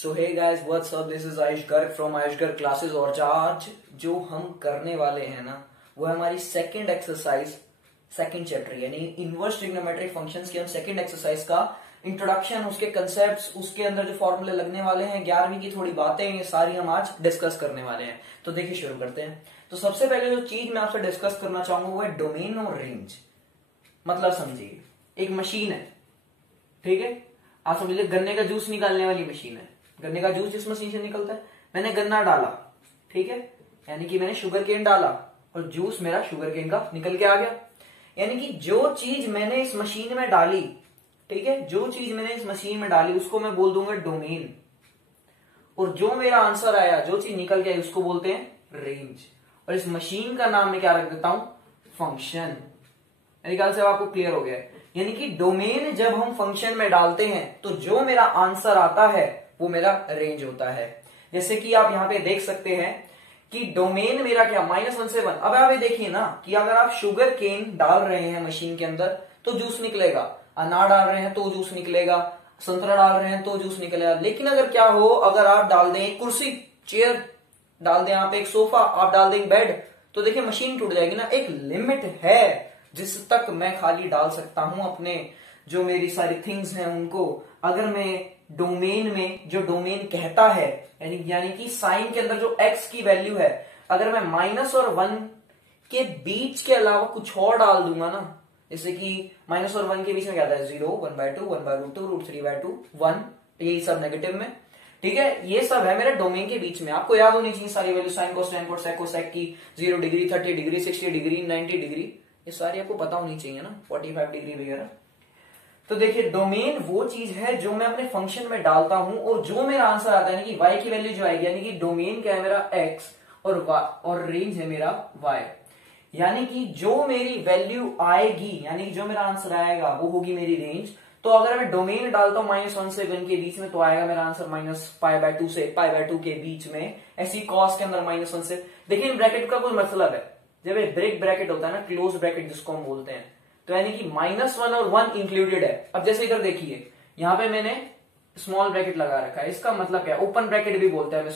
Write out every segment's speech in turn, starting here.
So hey guys what's up, this is Ayush Garg from Ayush Garg classes. और आज जो हम करने वाले हैं ना, वो है हमारी सेकंड एक्सरसाइज, सेकंड चैप्टर यानी इनवर्स ट्रिग्नोमेट्रिक फंक्शंस की हम सेकंड एक्सरसाइज का इंट्रोडक्शन, उसके कंसेप्ट्स, उसके अंदर जो फॉर्मूले लगने वाले हैं, 11वीं की थोड़ी बातें, ये सारी हम आज डिस्कस करने वाले हैं। तो देखिए शुरू करते हैं। तो सबसे पहले जो चीज मैं आपसे डिस्कस करना चाहूंगा वो है डोमेन और रेंज। मतलब समझिए, एक मशीन है, ठीक है, आप समझ लीजिए गन्ने का जूस निकालने वाली मशीन है। गन्ने का जूस जिस मशीन से निकलता है, मैंने गन्ना डाला, ठीक है, यानी कि मैंने शुगर केन डाला और जूस मेरा शुगर केन का निकल के आ गया। यानी कि जो चीज मैंने इस मशीन में डाली, ठीक है, जो चीज मैंने इस मशीन में डाली उसको मैं बोल दूंगा डोमेन, और जो मेरा आंसर आया, जो चीज निकल के आई, उसको बोलते हैं रेंज। और इस मशीन का नाम मैं क्या रख देता हूं, फंक्शन। मेरे ख्याल से आपको क्लियर हो गया है। यानी कि डोमेन जब हम फंक्शन में डालते हैं तो जो मेरा आंसर आता है वो मेरा रेंज होता है। जैसे कि आप यहां पे देख सकते हैं कि डोमेन मेरा क्या, -1 से 1। अब आप ये देखिए ना कि अगर आप शुगर केन डाल रहे हैं मशीन के अंदर तो जूस निकलेगा, अनार डाल रहे हैं तो जूस निकलेगा, संतरा डाल रहे हैं तो जूस निकलेगा। लेकिन अगर क्या हो, अगर आप डाल दें एक कुर्सी, चेयर डाल दें, आप एक सोफा, आप डाल दें बेड, तो देखिए मशीन टूट जाएगी ना। एक लिमिट है जिस तक मैं खाली डाल सकता हूं अपने जो मेरी सारी थिंग्स हैं उनको। अगर मैं डोमेन में, जो डोमेन कहता है, यानी कि साइन के अंदर जो x की वैल्यू है, अगर मैं -1 और 1 के बीच के अलावा कुछ और डाल दूंगा ना, जैसे कि -1 और 1 के बीच में क्या आता है, 0, 1/2, 1/√2, √3/2, 1, यही सब नेगेटिव में, ठीक है। ये सब है मेरे डोमेन के बीच में। आपको याद होनी चाहिए सारी वैल्यू, साइन कोस टेन कोस सेक कोसेक की, 0 डिग्री, 30 डिग्री, 60 डिग्री, 90 डिग्री, ये सारी आपको पता होनी चाहिए ना, 45 डिग्री वगैरह। तो देखिए डोमेन वो चीज है जो मैं अपने फंक्शन में डालता हूं और जो मेरा आंसर आता है, यानी कि y की वैल्यू जो आएगी, यानी कि डोमेन क्या है मेरा x और रेंज है मेरा y। यानी कि जो मेरी वैल्यू आएगी, यानी कि जो मेरा आंसर आएगा वो होगी मेरी रेंज। तो अगर मैं डोमेन डालता हूं -1 से 1 के बीच में, तो आएगा मेरा आंसर -π/2 से π/2 के बीच में। ऐसी कॉस के अंदर -1 से, देखिए ब्रैकेट का कोई मतलब है, जब एक ब्रेक ब्रैकेट होता है ना, क्लोज ब्रैकेट जिसको हम बोलते हैं, तो यानी कि -1 और 1 इंक्लूडेड है। अब जैसे इधर देखिए, यहां पे मैंने स्मॉल ब्रैकेट लगा रखा है, इसका मतलब क्या है, ओपन ब्रैकेट भी बोलते हैं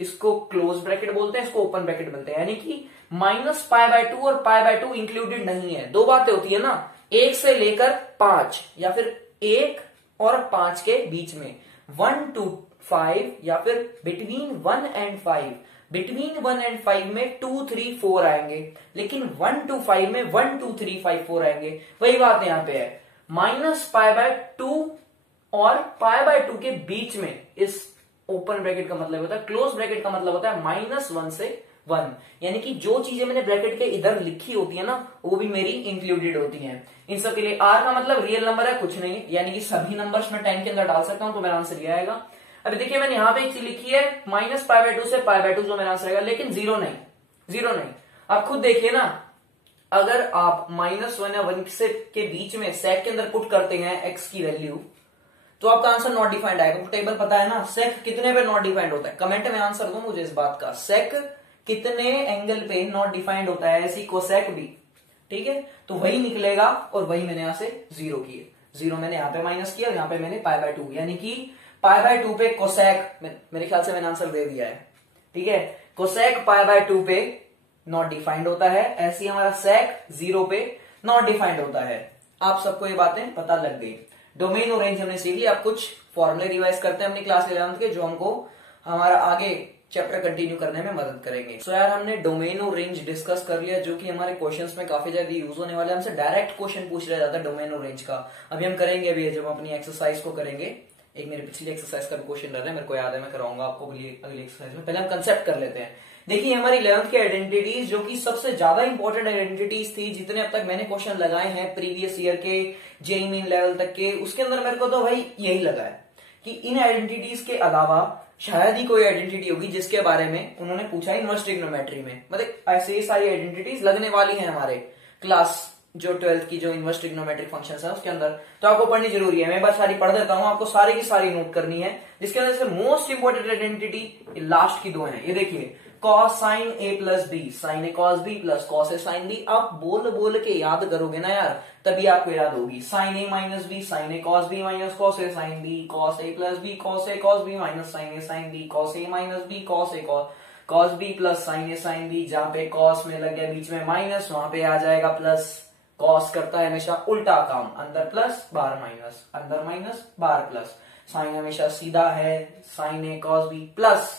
इसको क्लोज ब्रैकेट बोलते हैं, इसको ओपन ब्रैकेट बोलते हैं। यानी कि -π/2 और π/2 इंक्लूडेड नहीं है। दो बातें होती है ना, 1 से लेकर 5 या फिर 1 और 5 के बीच में, 1 to 5 या फिर बिटवीन 1 एंड 5। बिटवीन 1 एंड 5 में 2, 3, 4 आएंगे, लेकिन 1 to 5 में 1, 2, 3, 5, 4 आएंगे। वही बात यहाँ पे है, -π/2 और π/2 के बीच में इस ओपन ब्रैकेट का मतलब होता है, क्लोज ब्रैकेट का मतलब होता है -1 से 1। यानी कि जो चीजें मैंने ब्रैकेट के इधर लिखी होती है ना, वो भी मेरी इंक्लूडेड होती हैं। इन सब के लिए r का मतलब रियल नंबर है, कुछ नहीं, यानी कि सभी नंबर्स मैं 10 के अंदर डाल सकता हूं, तो मेरा आंसर ये आएगा। अभी देखिए मैंने यहां पे एक चीज लिखी है -π/2 से π/2, जो मेरा आंसर आएगा, लेकिन 0 नहीं। आप खुद देखिए ना, अगर आप -1 या 1 से के बीच में सेक के अंदर पुट करते हैं x की वैल्यू, तो आपका आंसर नॉट डिफाइंड आएगा। टेबल पता है ना, सेक कितने पे नॉट डिफाइंड होता है, कमेंट में आंसर दो मुझे इस बात का, सेक कितने एंगल पे नॉट डिफाइंड होता है, ऐसी कोसेक भी, ठीक है। तो वही निकलेगा और वही मैंने यहां से 0 किए, 0 मैंने यहां पे माइनस किया, यहां पे मैंने π/2, यानी कि π/2 पे कोसेक, मेरे ख्याल से मैंने आंसर दे दिया है, ठीक है। कोसेक π/2 पे नॉट डिफाइंड होता है, ऐसे ही हमारा सेक 0 पे नॉट डिफाइंड होता है। आप सबको ये बातें पता लग गई। डोमेन और रेंज हमने सीख ली। अब कुछ फॉर्मूले रिवाइज करते हैं अपनी क्लास 11th के, जो हमको हमारा आगे चैप्टर कंटिन्यू करने में मदद करेंगे। सो यार हमने डोमेन और रेंज डिस्कस कर लिया, जो कि हमारे क्वेश्चंस में काफी ज्यादा यूज होने वाले। हमसे डायरेक्ट क्वेश्चन पूछ लिया जाता है डोमेन और रेंज का। अभी हम करेंगे भी, जब अपनी एक्सरसाइज को करेंगे, एक मेरे पिछली एक्सरसाइज का भी क्वेश्चन रह रहा है, मेरे को याद है, मैं कराऊंगा आपको अगली एक्सरसाइज में। पहले हम कंसेप्ट कर लेते हैं। देखिए हमारी 11th की आइडेंटिटीज, जो कि सबसे ज्यादा इंपॉर्टेंट आइडेंटिटीज थी, जितने अब तक मैंने क्वेश्चन लगाए हैं प्रीवियस ईयर के जेईई मेन लेवल तक के, उसके अंदर मेरे को तो भाई यही लगा है कि इन आइडेंटिटीज के अलावा शायद ही कोई आइडेंटिटी होगी जिसके बारे में उन्होंने पूछा इनवर्स ट्रिग्नोमेट्री में। मतलब ऐसे ही सारी आइडेंटिटीज लगने वाली हैं हमारे क्लास जो 12th की जो इनवर्स ट्रिग्नोमेट्रिक फंक्शंस है उसके अंदर, तो आपको पढ़नी जरूरी है। मैं बस सारी पढ़ देता हूं, आपको सारी की सारी नोट करनी है, जिसके अंदर से मोस्ट इंपोर्टेंट आइडेंटिटी लास्ट की दो है। ये देखिए, cos sin a plus B, sin a cos b plus cos a sin b। आप बोल बोल के याद करोगे ना यार, तभी आपको याद होगी। sin a minus B, sin a cos b minus cos a sin b, cos a plus b, cos a cos b minus sin a sin b, cos a minus b, cos a cos b plus sin a sin b। जहां पे cos में लग गया बीच में minus, वहां पे आ जाएगा plus. cos करता है हमेशा उल्टा काम, अंदर प्लस बाहर माइनस, अंदर माइनस बाहर प्लस। sin हमेशा सीधा है, sin a cos b plus,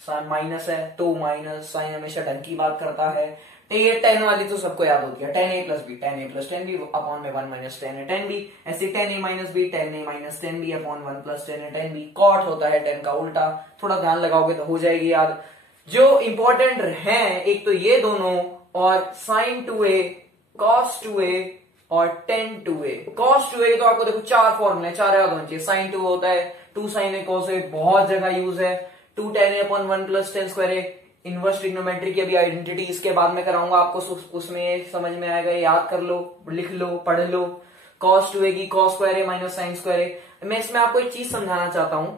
sine minus है तो माइनस, साइन हमेशा ढंग की बात करता है। ये टेन वाली तो सबको याद होती है, tan A plus B, tan A plus tan B upon में one minus tan A tan B. ऐसे tan A minus B, tan A minus tan B upon one plus tan A tan B. Cot होता है ten का उल्टा, थोड़ा ध्यान लगाओगे तो हो जाएगी याद। जो इंपॉर्टेंट है एक तो ये दोनों, और sin two A, cos two A और tan two A. Cos two A तो आपको देखो चार फॉर्मूले, चार याद होने चाहिए। साइन टू होता है two sine A cos A, बहुत जगह यूज है। Two tan A upon one plus tan square A, inverse trigonometry की अभी आइडेंटिटी इसके बाद में कराऊंगा आपको, उसमें समझ में आएगा, याद कर लो, लिख लो, पढ़ लो। कॉस टू ए की cos square A minus sign square ए। मैं इसमें आपको एक चीज समझाना चाहता हूं,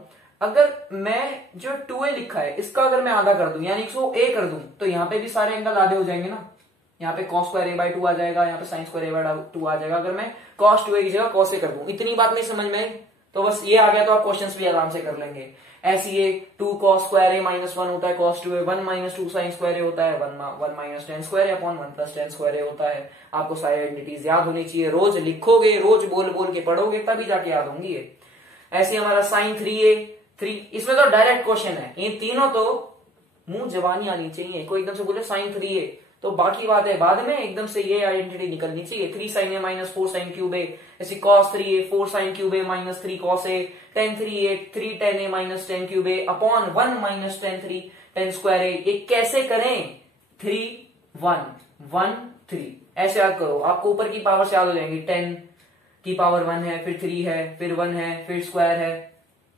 अगर मैं जो टू ए लिखा है इसका अगर मैं आधा कर दूं, यानी इसको ए कर दूं, तो यहाँ पे भी सारे एंगल आधे हो जाएंगे ना। यहाँ पे cos square A by two आ जाएगा, यहाँ पे sin square A by two आ जाएगा। अगर मैं कॉस टू ए की जगह कॉस ए कर दूं, इतनी बात नहीं समझ में आई तो बस ये आ गया तो आप क्वेश्चंस भी आराम से कर लेंगे। ऐसे ये two cos square A minus one होता है cos two A, one minus two sign square A होता है, one minus tan square A upon one plus tan square A होता है। आपको सारी आइडेंटिटीज याद होनी चाहिए, रोज लिखोगे, रोज बोल बोल के पढ़ोगे तभी जाके याद होंगी ये। ऐसे हमारा साइन थ्री ए थ्री, इसमें तो डायरेक्ट क्वेश्चन है, ये तीनों तो मुंह जबानी आनी चाहिए। कोई एकदम से बोले साइन थ्री ए तो बाकी बात है बाद में, एकदम से ये आइडेंटिटी निकलनी चाहिए। Three sin A minus four sin cube A, ऐसे cos three A four sin cube A minus three cos A, tan three A three tan A minus tan cube A upon one minus tan three tan square A. ये कैसे करें, three one one three ऐसे याद करो, आपको ऊपर की power से याद हो जाएंगी। टेन की पावर वन है, फिर थ्री है, फिर वन है, फिर स्क्वायर है,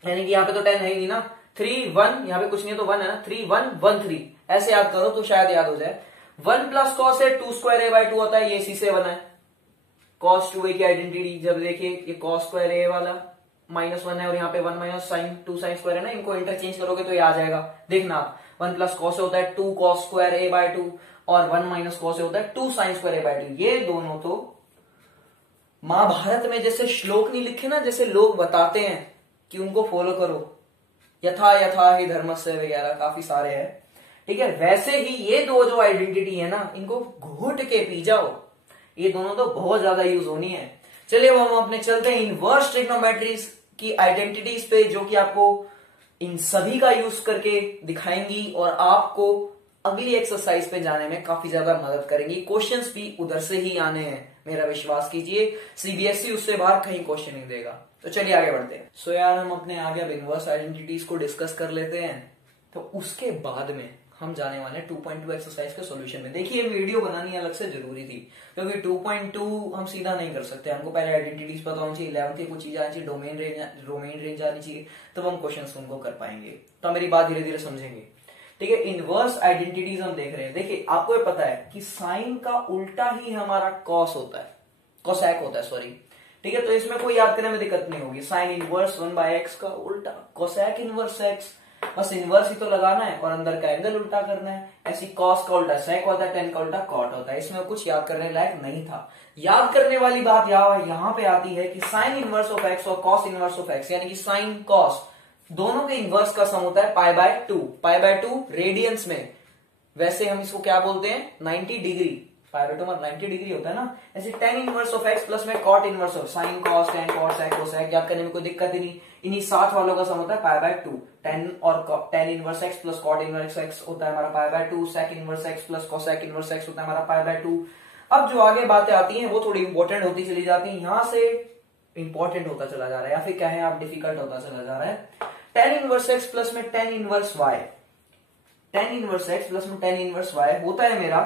यानी कि यहाँ पे तो टेन है ही नहीं ना। थ्री वन, यहाँ पे कुछ नहीं है तो वन है ना, थ्री वन वन थ्री ऐसे याद करो तो शायद याद हो जाए। One plus cos A two square A by two होता है, ये इसी से बना है। कॉस टू ए की आइडेंटिटी जब देखिए, ये कॉस स्क्वायर ए वाला माइनस वन है और यहाँ पे one minus sign to sine square है ना, इनको इंटरचेंज करोगे तो ये आ जाएगा। देखना, वन प्लस कॉस ए होता है two cos square A by two और वन माइनस कॉस ए होता है two sign square A by two. ये दोनों तो महाभारत में जैसे श्लोक नहीं लिखे ना, जैसे लोग बताते हैं कि उनको फॉलो करो, यथा यथा ही धर्मस्य वगैरह काफी सारे हैं, ठीक है, वैसे ही ये दो जो आइडेंटिटी है ना, इनको घोट के पी जाओ। ये दोनों तो बहुत ज्यादा यूज होनी है। चलिए वो हम अपने चलते हैं इनवर्स ट्रिग्नोमेट्रीज की आइडेंटिटीज पे, जो कि आपको इन सभी का यूज करके दिखाएंगी और आपको अगली एक्सरसाइज पे जाने में काफी ज्यादा मदद करेंगी। क्वेश्चंस भी उधर से ही आने हैं, मेरा विश्वास कीजिए, सीबीएसई उससे बाहर कहीं क्वेश्चन नहीं देगा। तो चलिए आगे बढ़ते हैं। सो यार हम अपने आगे अब इनवर्स आइडेंटिटीज को डिस्कस कर लेते हैं, तो उसके बाद में हम जाने वाले हैं 2.2 एक्सरसाइज के सॉल्यूशन में। देखिए वीडियो बनानी अलग से जरूरी थी, क्योंकि 2.2 हम सीधा नहीं कर सकते, हमको पहले आइडेंटिटीज पता होनी चाहिए, 11th की कुछ चीजें आनी चाहिए, डोमेन रेंज आनी चाहिए, तब हम क्वेश्चन उनको कर पाएंगे। तो मेरी बात धीरे धीरे समझेंगे, ठीक है। इनवर्स आइडेंटिटीज हम देख रहे हैं। देखिए आपको ये पता है कि साइन का उल्टा ही हमारा कॉस होता है, कोसैक होता है, सॉरी, ठीक है। तो इसमें कोई याद करने में दिक्कत नहीं होगी। साइन इनवर्स 1/x का उल्टा कोसैक इनवर्स x, बस इनवर्स ही तो लगाना है और अंदर का एंगल उल्टा करना है। ऐसी कॉस का उल्टा सेक होता है, टेन का उल्टा कॉट होता है। इसमें कुछ याद करने लायक नहीं था। याद करने वाली बात यहाँ पे आती है कि साइन इनवर्स ऑफ एक्स और कॉस इनवर्स ऑफ एक्स, यानी कि साइन कॉस दोनों के इनवर्स का सम होता है pi by two. Pi by two radians में, वैसे हम इसको क्या बोलते हैं, 90 डिग्री। पाई बाय टू मतलब 90 डिग्री होता है ना। ऐसे tan inverse of x plus में cot inverse of sin cos tan cot sec cosec, याद करने में कोई दिक्कत ही नहीं। इन्हीं सात वालों का सम होता है पाई बाय टू। टेन और tan inverse X plus cot inverse X होता है हमारा pi by two. Sec inverse X plus cosec inverse X होता है हमारा पाई बाय टू। अब जो आगे बातें आती हैं वो थोड़ी इंपॉर्टेंट होती चली जाती है, यहां से इंपॉर्टेंट होता चला जा रहा है, या फिर कहें आप डिफिकल्ट होता चला जा रहा है। टेन इनवर्स एक्स प्लस में tan inverse Y, tan inverse X plus में टेन इनवर्स वाई होता है मेरा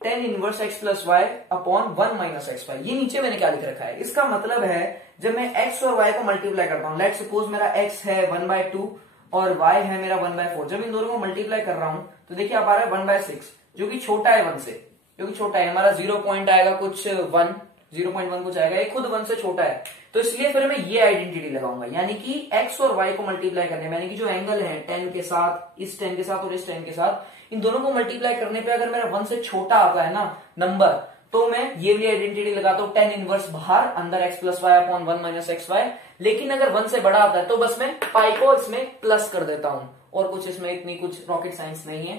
tan inverse X plus Y upon one minus X Y. ये नीचे मैंने क्या लिख रखा है, इसका मतलब है जब मैं एक्स और वाई को मल्टीप्लाई करता हूं, लेट सपोज मेरा एक्स है 1/2 और वाई है मेरा 1/4, जब इन दोनों को मल्टीप्लाई कर रहा हूं तो देखिए आप आ रहा है 1/6, जो कि छोटा है 1 से, क्योंकि छोटा है हमारा, 0 पॉइंट आएगा कुछ 1, 0.1 कुछ आएगा, ये खुद 1 से छोटा है, तो इसलिए फिर मैं ये आइडेंटिटी लगाऊंगा, यानी कि x और y को मल्टीप्लाई करने में, यानी कि जो एंगल है 10 के साथ, इस 10 के साथ और इस 10 के साथ, इन दोनों को मल्टीप्लाई करने पे अगर मेरा 1 से छोटा आता है ना नंबर, तो मैं ये वाली आइडेंटिटी लगाता हूं, tan इनवर्स बाहर, अंदर x plus Y upon 1 minus X Y. लेकिन अगर 1 से बड़ा आता है तो बस मैं पाई को इसमें प्लस कर देता हूं, और कुछ इसमें इतनी कुछ रॉकेट साइंस नहीं है।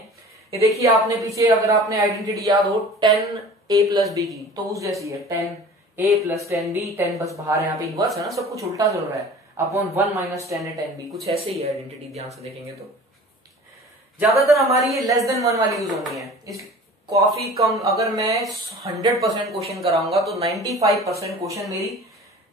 ये देखिए आपने पीछे अगर आपने आइडेंटिटी याद हो 10a प्लस बी की, तो उस जैसी है, 10a प्लस 10b, 10 बस बाहर है, यहाँ पे इनवर्स है ना, सब कुछ उल्टा चल रहा है, अपॉन 1 माइनस 10a 10b, कुछ ऐसे ही आइडेंटिटी, ध्यान से देखेंगे तो ज्यादातर हमारी ये लेस देन 1 वाली यूज होनी है। इस काफी कम, अगर मैं 100% क्वेश्चन कराऊंगा तो 95% क्वेश्चन मेरी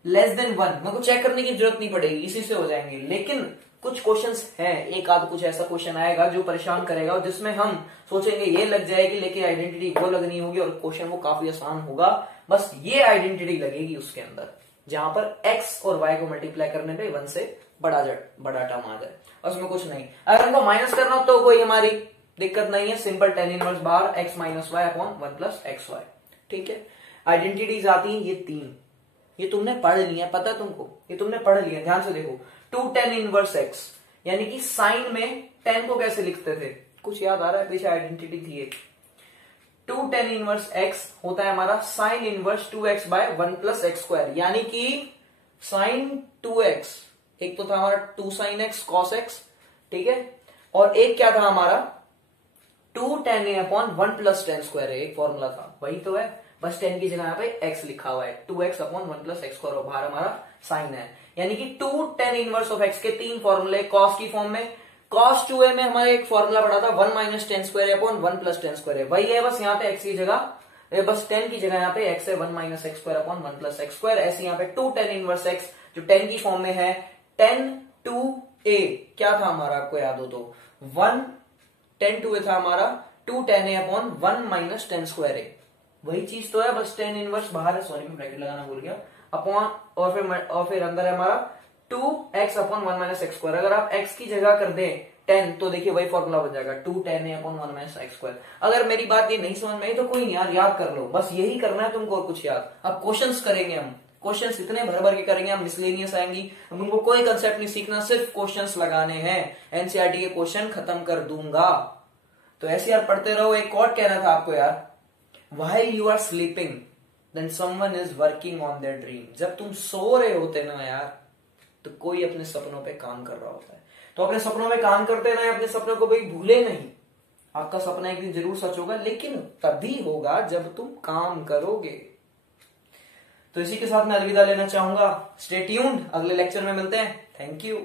लेस देन 1, मेरे को चेक करने की जरूरत नहीं पड़ेगी, इसी से हो जाएंगे। लेकिन कुछ क्वेश्चंस हैं, एक आध कुछ ऐसा क्वेश्चन आएगा जो परेशान करेगा, और जिसमें हम सोचेंगे ये लग जाएगी, लेकिन आइडेंटिटी वो लगनी होगी, और क्वेश्चन वो काफी आसान होगा, बस ये आइडेंटिटी लगेगी उसके अंदर, जहां पर x और y को मल्टीप्लाई करने पे 1 से बड़ा टर्म आ जाए, उसमें कुछ नहीं। अगर हमको माइनस करना हो तो कोई हमारी दिक्कत नहीं है, सिंपल tan इनवर्स बाहर x minus Y upon 1 plus X Y, ठीक है। आइडेंटिटीज आती हैं ये 3, ये तुमने पढ़ लिया, पता है तुमको, ये तुमने पढ़ लिया, ध्यान से देखो। 2 tan इनवर्स x, यानी कि साइन में 10 को कैसे लिखते थे, कुछ याद आ रहा है, पीछे आइडेंटिटी थी एक, 2 tan इनवर्स x होता है हमारा sine inverse 2x by 1 plus X square, यानी कि साइन 2x, एक तो था हमारा 2 sin x cos x, ठीक है, और एक क्या था हमारा 2 tan a upon 1 plus tan square, एक फॉर्मूला था, वही तो है, बस 10 की जगह यहाँ पे x लिखा हुआ है, 2x upon 1 plus X square, और बाहर हमारा साइन है, यानी कि 2 tan इनवर्स ऑफ x के 3 फॉर्मूले cos की फॉर्म में, cos 2a में हमारा एक फॉर्मूला पड़ा था 1 minus tan square upon 1 plus tan square, वही है, बस यहाँ पे x की जगह, बस 10 की जगह यहाँ पे x है 1 minus x square upon 1 plus X square, ऐसे यहाँ पे 2 tan इनवर्स x जो 10 की फॉर्म में है, 10 2a क्या था हमारा, आपको याद हो तो 1 10 2a था हमारा 2 tan a upon 1 minus tan square a, वही चीज तो है, बस tan इनवर्स बाहर है, सॉरी मैं ब्रैकेट लगाना भूल गया, अपॉन और फिर अंदर है हमारा 2x upon 1 minus x square. अगर आप x की जगह कर दें 10 तो देखिए वही फॉर्मूला बन जाएगा 2 tan a upon 1 minus x square. अगर मेरी बात ये नहीं समझ में आई तो कोई नहीं यार, याद कर लो, बस यही करना है तुमको और कुछ याद। अब क्वेश्चंस करेंगे हम, क्वेश्चंस इतने भर भर के करेंगे हम, मिसलेनियस आएंगी, हम उनको कोई कंसेप्ट नहीं सीखना, सिर्फ क्वेश्चंस लगाने हैं, एनसीईआरटी के क्वेश्चन खत्म कर दूंगा। तो ऐसे यार पढ़ते रहो। एक और कहना था आपको यार, while you are sleeping then someone is working on their dream, जब तुम सो रहे होते ना यार तो कोई अपने सपनों पे काम कर रहा होता है, तो अपने सपनों में काम करते ना, अपने सपनों को भाई भूले नहीं, आपका सपना एक दिन जरूर सच होगा, लेकिन तभी होगा जब तुम काम करोगे। तो इसी के साथ मैं अलविदा लेना चाहूंगा, स्टे ट्यून्ड, अगले लेक्चर में मिलते हैं, थैंक यू।